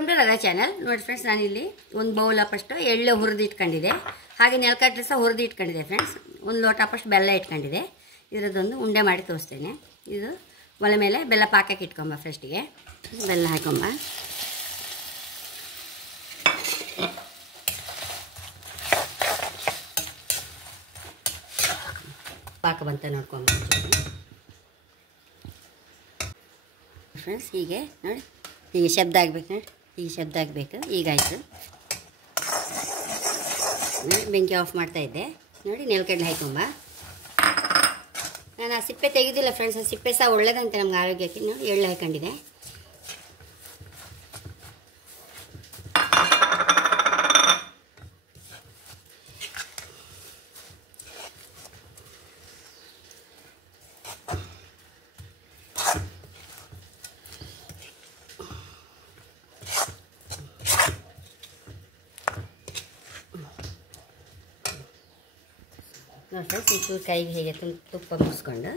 Welcome to Latha channel. ನೋಡಿ friends, ನಾನಿಲ್ಲಿ ಒಂದು ಬೌಲ್ ಫಸ್ಟ್ ಎಳ್ಳು ಹುರಿದು ಇಟ್ಕೊಂಡಿದ್ದೆ, ಹಾಗೆ ನೆಲಕಡಲೆ ಸಹ ಹುರಿದು ಇಟ್ಕೊಂಡಿದ್ದೆ ಫ್ರೆಂಡ್ಸ್. ಒಂದು ಲೋಟ ಫಸ್ಟ್ ಬೆಲ್ಲ ಇಟ್ಕೊಂಡಿದ್ದೆ. ಇದರದ್ದೊಂದು ಉಂಡೆ ಮಾಡಿ ತೋರಿಸ್ತೇನೆ. ಇದು ಒಲೆ ಮೇಲೆ ಬೆಲ್ಲ ಪಾಕಕ್ಕೆ ಇಟ್ಕೊಂಬ. ಫಸ್ಟಿಗೆ ಬೆಲ್ಲ ಹಾಕೊಂಬ. ಪಾಕ ಬಂತ ನೋಡ್ಕೊಂಬ ಫ್ರೆಂಡ್ಸ್. ಹೀಗೆ ನೋಡಿ, ಹೀಗೆ ಶಬ್ದ ಆಗಬೇಕು ನೋಡಿ, ಹೀಗೆ ಶಬ್ದ ಆಗಬೇಕು. ಈಗಾಯಿತು ನೋಡಿ. ಬೆಂಕಿ ಆಫ್ ಮಾಡ್ತಾ ಇದ್ದೆ ನೋಡಿ. ನೆಲಕಡಲೆ ಹಾಕೊಂಬ. ನಾನು ಆ ಸಿಪ್ಪೆ ತೆಗೆದಿಲ್ಲ ಫ್ರೆಂಡ್ಸ್. ಆ ಸಿಪ್ಪೆ ಸಹ ಒಳ್ಳೇದಂತೆ ನಮ್ಗೆ ಆರೋಗ್ಯಕ್ಕೆ. ನೋಡಿ, ಎಳ್ಳು ಹಾಕೊಂಡಿದೆ. ನೋಡಿ ಫ್ರೆಂಡ್ಸ್, ಒಂಚೂರು ಕೈಗೆ ಹೇಗೆ ತುಪ್ಪ ಮುಗಿಸ್ಕೊಂಡು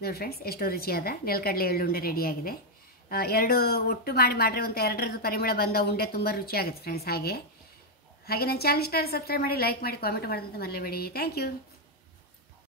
ನೋಡಿ ಫ್ರೆಂಡ್ಸ್, ಎಷ್ಟು ರುಚಿಯಾದ ನೆಲಕಡಲೆ ಎಳ್ಳುಂಡೆ ರೆಡಿಯಾಗಿದೆ. ಎರಡು ಒಟ್ಟು ಮಾಡಿದ್ರೆ ಒಂದು ಎರಡರದ್ದು ಪರಿಮಳ ಬಂದ ಉಂಡೆ ತುಂಬ ರುಚಿಯಾಗುತ್ತೆ ಫ್ರೆಂಡ್ಸ್. ಹಾಗೆ ನನ್ನ ಚಾನಲ್ ಇಷ್ಟ ಸಬ್ಸ್ಕ್ರೈಬ್ ಮಾಡಿ, ಲೈಕ್ ಮಾಡಿ, ಕಾಮೆಂಟ್ ಮಾಡೋದಂತ ಮರೆಯಬೇಡಿ. Thank you.